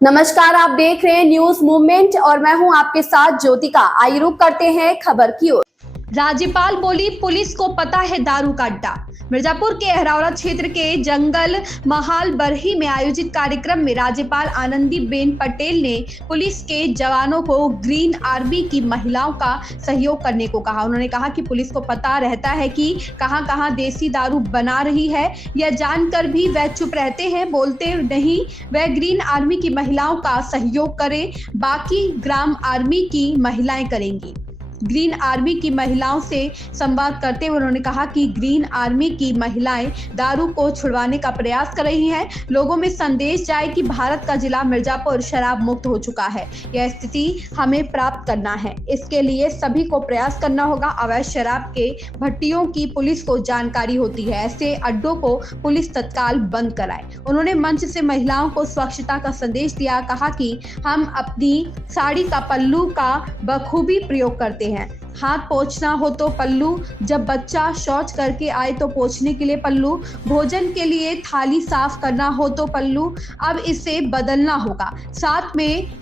नमस्कार, आप देख रहे हैं न्यूज मूवमेंट और मैं हूं आपके साथ ज्योतिका। आइए रुक करते हैं खबर की ओर। राज्यपाल बोली, पुलिस को पता है दारू का अड्डा। मिर्जापुर के अहरावरा क्षेत्र के जंगल महाल बरही में आयोजित कार्यक्रम में राज्यपाल आनंदीबेन पटेल ने पुलिस के जवानों को ग्रीन आर्मी की महिलाओं का सहयोग करने को कहा। उन्होंने कहा कि पुलिस को पता रहता है कि कहां कहां देसी दारू बना रही है, यह जानकर भी वह चुप रहते हैं, बोलते नहीं। वह ग्रीन आर्मी की महिलाओं का सहयोग करें, बाकी ग्राम आर्मी की महिलाएं करेंगी। ग्रीन आर्मी की महिलाओं से संवाद करते हुए उन्होंने कहा कि ग्रीन आर्मी की महिलाएं दारू को छुड़वाने का प्रयास कर रही हैं। लोगों में संदेश जाए कि भारत का जिला मिर्जापुर शराब मुक्त हो चुका है। यह स्थिति हमें प्राप्त करना है, इसके लिए सभी को प्रयास करना होगा। अवैध शराब के भट्टियों की पुलिस को जानकारी होती है, ऐसे अड्डों को पुलिस तत्काल बंद कराए। उन्होंने मंच से महिलाओं को स्वच्छता का संदेश दिया। कहा कि हम अपनी साड़ी का पल्लू का बखूबी प्रयोग करते हैं। हाथ पोंछना हो तो पल्लू, जब बच्चा शौच करके आए तो पोंछने के लिए पल्लू, भोजन के लिए थाली साफ करना हो तो पल्लू। अब इसे बदलना होगा। साथ में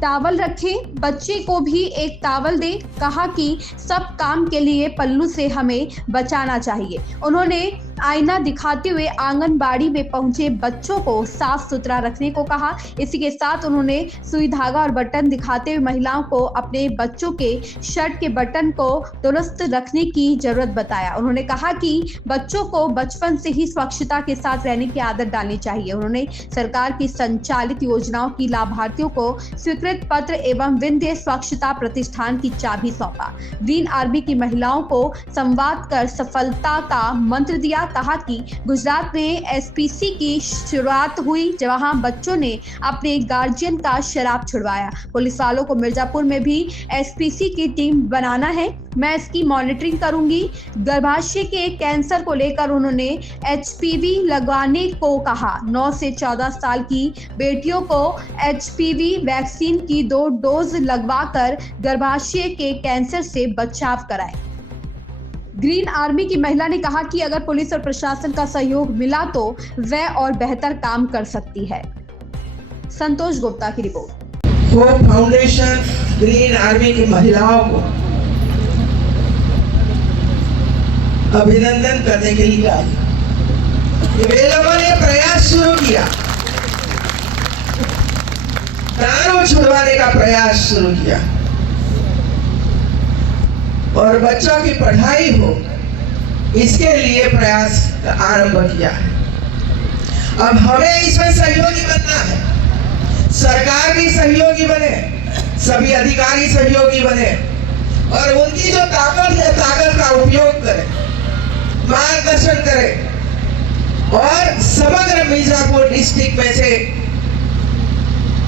टावल रखें, बच्चे को भी एक टावल दें। कहा कि सब काम के लिए पल्लू से हमें बचाना चाहिए। उन्होंने आईना दिखाते हुए आंगनबाड़ी में पहुंचे बच्चों को साफ सुथरा रखने को कहा। इसी के साथ उन्होंने सुई धागा और बटन दिखाते हुए महिलाओं को अपने बच्चों के शर्ट के बटन को दुरुस्त रखने की जरूरत बताया। उन्होंने कहा कि बच्चों को बचपन से ही स्वच्छता के साथ रहने की आदत डालनी चाहिए। उन्होंने सरकार की संचालित योजनाओं की लाभार्थियों को स्वीकृत पत्र एवं विंध्य स्वच्छता प्रतिष्ठान की चाबी सौंपा। ग्रीन आर्मी की महिलाओं को संवाद कर सफलता का मंत्र दिया। कहा कि गुजरात में एसपीसी की शुरुआत हुई, जहां बच्चों ने अपने गार्जियन का शराब छुड़वाया। पुलिस वालों को मिर्जापुर में भी एसपीसी की टीम बनाना है, मैं इसकी मॉनिटरिंग करूंगी। गर्भाशय के कैंसर को लेकर उन्होंने एचपीवी लगवाने को कहा। 9 से 14 साल की बेटियों को एचपीवी वैक्सीन की 2 डोज लगवाकर गर्भाशय के कैंसर से बचाव कराएं। ग्रीन आर्मी की महिला ने कहा कि अगर पुलिस और प्रशासन का सहयोग मिला तो वह और बेहतर काम कर सकती है। संतोष गुप्ता की report. Hope foundation green army की महिलाओं को अभिनंदन करने के लिए आई। वे लोगों ने प्रयास शुरू किया, दारू छुड़वाने का प्रयास शुरू किया और बच्चों की पढ़ाई हो, इसके लिए प्रयास आरंभ किया है। अब हमें इसमें सहयोगी बनना है। सरकार भी सहयोगी बने, सभी अधिकारी सहयोगी बने और उनकी जो ताकत है, ताकत का उपयोग करें, मार्गदर्शन करें और समग्र मिर्जापुर डिस्ट्रिक्ट में से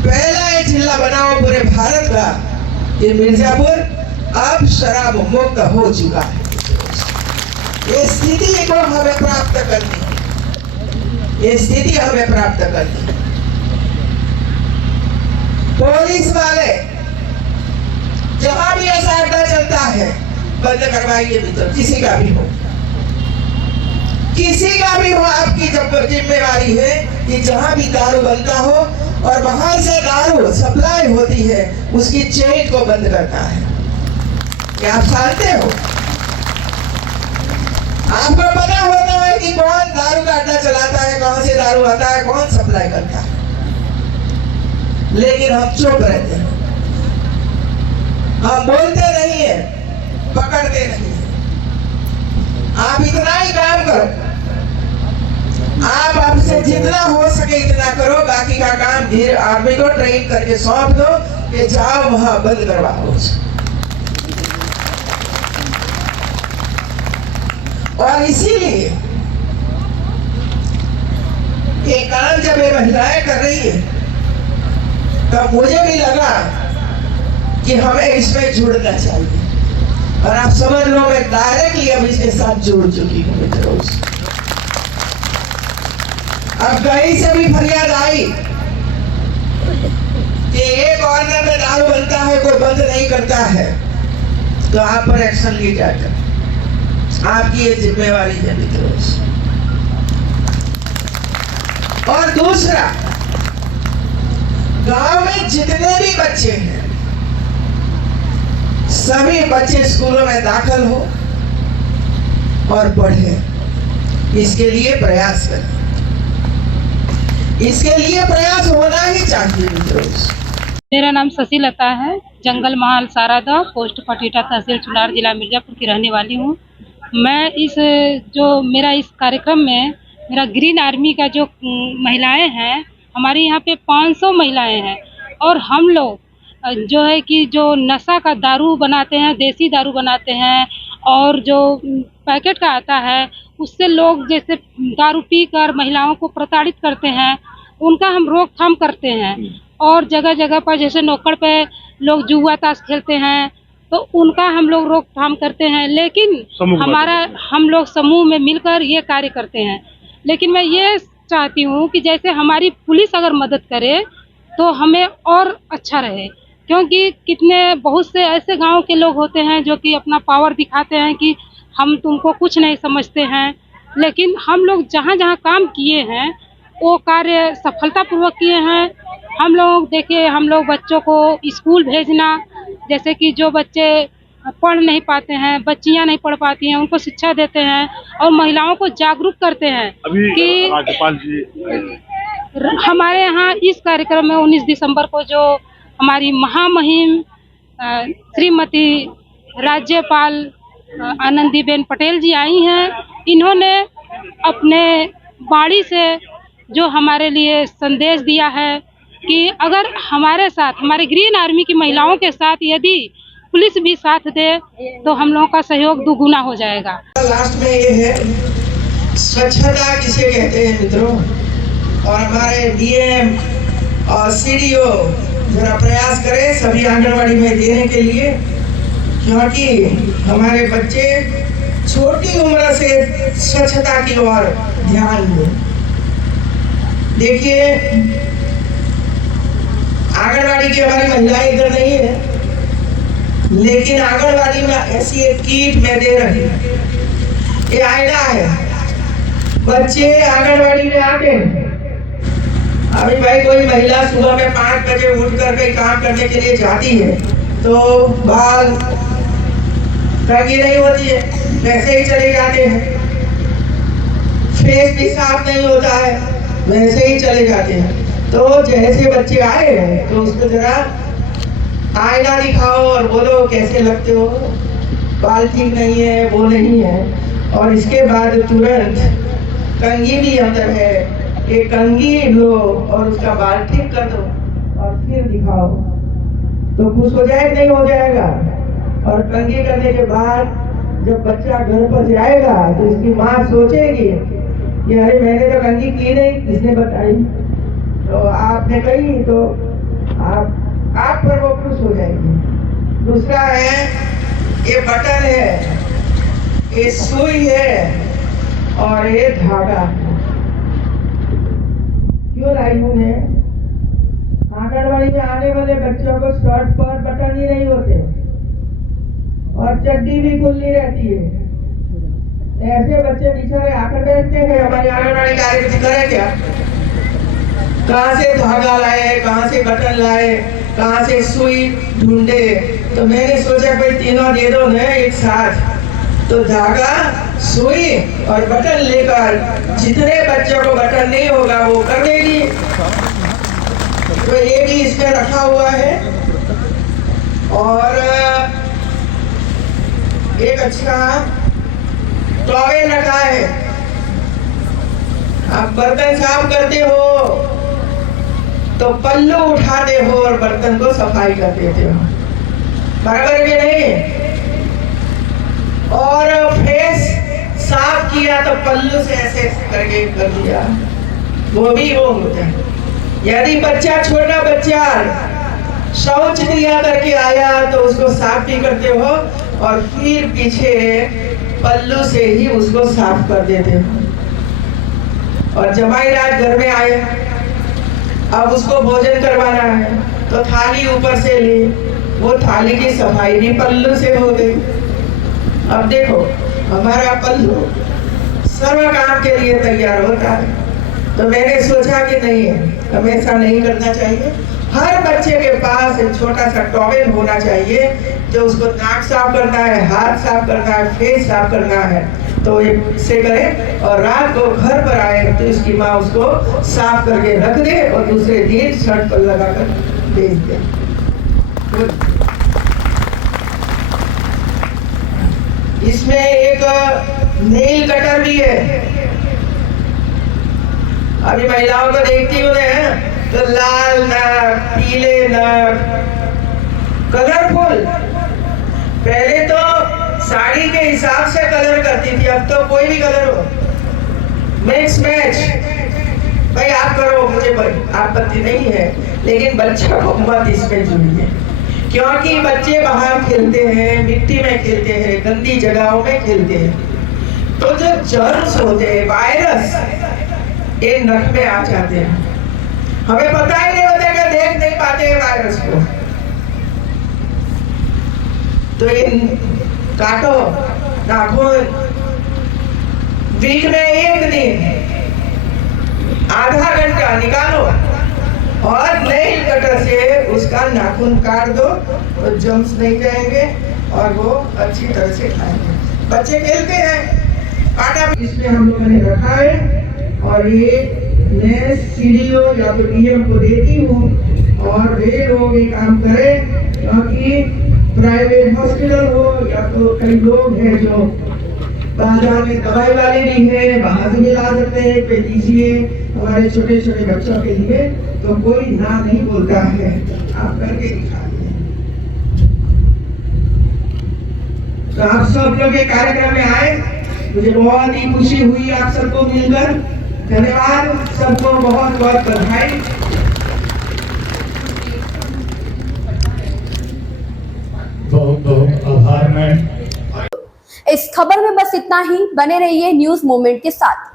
पहला ये जिला बनाओ पूरे भारत का। ये मिर्जापुर अब शराब मुक्त हो चुका है। ये स्थिति को हमें प्राप्त करनी है, ये स्थिति हमें प्राप्त करनी है। पुलिस वाले जहां भी ऐसा अड्डा चलता है बंद करवाइए, भीतर किसी का भी हो, किसी का भी हो। आपकी जिम्मेवारी है कि जहां भी दारू बनता हो और बाहर से दारू सप्लाई होती है, उसकी चेन को बंद करना है। क्या आप जानते हो? आपको पता होता है कि कौन दारू का अड्डा चलाता है, कहां से दारू आता है, कौन सप्लाई करता है, लेकिन हम चुप रहते हैं, हम बोलते नहीं है, पकड़ते नहीं है। आप इतना ही काम करो, आप आपसे जितना हो सके इतना करो, बाकी का काम धीरे आर्मी को ट्रेन करके सौंप दो कि जाओ वहां बंद करवाओ। और इसीलिए ये काम जब ये महिलाएं कर रही है तब मुझे भी लगा कि हमें इसमें जुड़ना चाहिए और आप समझ लो मैं डायरेक्टली अब इसके साथ जुड़ चुकी हूँ मित्रों। अब कहीं से भी फरियाद आई कि एक कॉर्नर में दारू बनता है, कोई बंद नहीं करता है, तो आप पर एक्शन ली जाएगा। आपकी ये जिम्मेवारी है मित्रों। और दूसरा, गांव में जितने भी बच्चे हैं सभी बच्चे स्कूलों में दाखिल हो और पढ़े, इसके लिए प्रयास करें। इसके लिए प्रयास होना ही चाहिए मित्रों। मेरा नाम शशिलता है, जंगल महल सारादा, पोस्ट पटीटा, तहसील चुनार, जिला मिर्जापुर की रहने वाली हूँ। मैं मेरा इस कार्यक्रम में मेरा ग्रीन आर्मी का जो महिलाएं हैं, हमारे यहाँ पे 500 महिलाएं हैं और हम लोग जो है कि जो नशा का दारू बनाते हैं, देसी दारू बनाते हैं और जो पैकेट का आता है उससे लोग जैसे दारू पीकर महिलाओं को प्रताड़ित करते हैं, उनका हम रोकथाम करते हैं। और जगह जगह पर जैसे नुक्कड़ पे लोग जुआ ताश खेलते हैं तो उनका हम लोग रोकथाम करते हैं। लेकिन हम लोग समूह में मिलकर ये कार्य करते हैं। लेकिन मैं ये चाहती हूँ कि जैसे हमारी पुलिस अगर मदद करे तो हमें और अच्छा रहे, क्योंकि बहुत से ऐसे गांव के लोग होते हैं जो कि अपना पावर दिखाते हैं कि हम तुमको कुछ नहीं समझते हैं। लेकिन हम लोग जहाँ जहाँ काम किए हैं वो कार्य सफलतापूर्वक किए हैं। हम लोग बच्चों को स्कूल भेजना, जैसे कि जो बच्चे पढ़ नहीं पाते हैं, बच्चियां नहीं पढ़ पाती हैं, उनको शिक्षा देते हैं और महिलाओं को जागरूक करते हैं कि राज्यपाल जी हमारे यहाँ इस कार्यक्रम में 19 दिसंबर को जो हमारी महामहिम श्रीमती राज्यपाल आनंदीबेन पटेल जी आई हैं। इन्होंने अपने वाणी से जो हमारे लिए संदेश दिया है कि अगर हमारे साथ, हमारे ग्रीन आर्मी की महिलाओं के साथ यदि पुलिस भी साथ दे तो हम लोगों का सहयोग दुगुना हो जाएगा। लास्ट में ये है स्वच्छता किसे कहते हैं मित्रों, और हमारे डीएम और सीडीओ जरा प्रयास करें सभी आंगनवाड़ी में देने के लिए, क्योंकि हमारे बच्चे छोटी उम्र से स्वच्छता की ओर ध्यान दें। देखिए आंगनवाड़ी की हमारी महिलाएं इधर नहीं है, लेकिन आंगनवाड़ी में ऐसी एक किट मैं दे रही हूँ, ये आईना है। बच्चे आंगनवाड़ी में आते हैं, अभी भाई कोई महिला सुबह में 5 बजे उठ कर के काम करने के लिए जाती है तो बाल रंगी नहीं होती है, वैसे ही चले जाते हैं। फेस भी साफ नहीं होता है, वैसे ही चले जाते हैं। तो जैसे बच्चे आए हैं तो उसको जरा आईना दिखाओ और बोलो कैसे लगते हो, बाल ठीक नहीं है, वो नहीं है। और इसके बाद तुरंत कंघी भी अंदर है, एक कंघी लो और उसका बाल ठीक कर दो और फिर दिखाओ, तो खुश हो जाए नहीं हो जाएगा। और कंघी करने के बाद जब बच्चा घर पर जाएगा तो इसकी माँ सोचेगी कि अरे मैंने तो कंघी की नहीं, किसने बताई, तो आपने कही तो आप पर वो खुश हो जाएगी। दूसरा है ये बटन है, ये सुई है और ये धागा। क्यों लाई हूँ मैं? आंगनवाड़ी में आने वाले बच्चों को शर्ट पर बटन ही नहीं होते और चड्डी भी खुली रहती है। ऐसे बच्चे बेचारे आकर बैठते हैं, हमारी आंगनवाड़ी कार्यकर्ता करे क्या, कहाँ से धागा लाए, कहाँ से बटन लाए, कहाँ से सुई ढूंढे। तो मैंने सोचा कोई तीनों दे दो ना एक साथ, तो धागा, सुई और बटन लेकर जितने बच्चों को बटन नहीं होगा वो कर देगी। तो ये भी इसमें रखा हुआ है और एक अच्छा टॉवेल रखा है। आप बर्तन साफ करते हो तो पल्लू उठाते हो और बर्तन को सफाई कर देते हो, बराबर भी नहीं। और फेस साफ किया तो पल्लू से ऐसे करके कर दिया, वो भी वो होता है। यदि बच्चा, छोटा बच्चा शौच क्रिया करके आया तो उसको साफ भी करते हो और फिर पीछे पल्लू से ही उसको साफ कर देते हो। और जमाई रात घर में आए, अब उसको भोजन करवाना है तो थाली ऊपर से ली, वो थाली की सफाई भी पल्लू से हो गई। अब देखो हमारा पल्लू सर्व काम के लिए तैयार होता है। तो मैंने सोचा कि नहीं, हमेशा नहीं करना चाहिए, हर बच्चे के पास एक छोटा सा टॉवेल होना चाहिए, जो उसको नाक साफ करना है, हाथ साफ करना है, फेस साफ करना है, तो इससे करे और रात को घर पर आए तो इसकी माँ उसको साफ करके रख दे और दूसरे दिन शर्ट पर लगाकर भेज दे। इसमें एक नेल कटर भी है। अभी महिलाओं को देखती हूँ तो लाल नख, पीले नख, कलरफुल। पहले तो साड़ी के हिसाब से कलर करती थी, अब तो कोई भी कलर हो, मिक्स मैच, भाई आप करो, मुझे आपत्ति नहीं है, लेकिन बच्चा को मत इसमें जुड़िए, क्योंकि बच्चे बाहर खेलते हैं, मिट्टी में खेलते हैं, गंदी जगहों में खेलते हैं, तो जो जर्म्स होते हैं, वायरस, ये नख में आ जाते हैं। हमें पता ही नहीं होता कि देख नहीं पाते हैं वायरस को, तो ये काटो नाखून, वीक में एक दिन आधा घंटा निकालो और नेल कटर से उसका नाखून काट दो, तो जम्स नहीं जाएंगे और वो अच्छी तरह से खाएंगे। बच्चे खेलते हैं, काटा इसमें हम लोगों ने रखा है और ये मैं सीडीओ या तो डीएम को देती हूँ और वे लोग ये काम करें, क्योंकि प्राइवेट हॉस्पिटल हो या तो कई लोग हैं जो बाजार में दवाई वाले भी है, बाहर से भी ला सकते हैं, पे दीजिए हमारे छोटे छोटे बच्चों के लिए, तो कोई ना नहीं बोलता है, आप करके दिखाइए। तो आप सब लोग ये कार्यक्रम में आए, मुझे बहुत ही खुशी हुई आप सबको मिलकर। धन्यवाद, सबको बहुत बहुत बधाई। बहुत बहुत आभार। मैं इस खबर में बस इतना ही। बने रहिए न्यूज मोमेंट के साथ।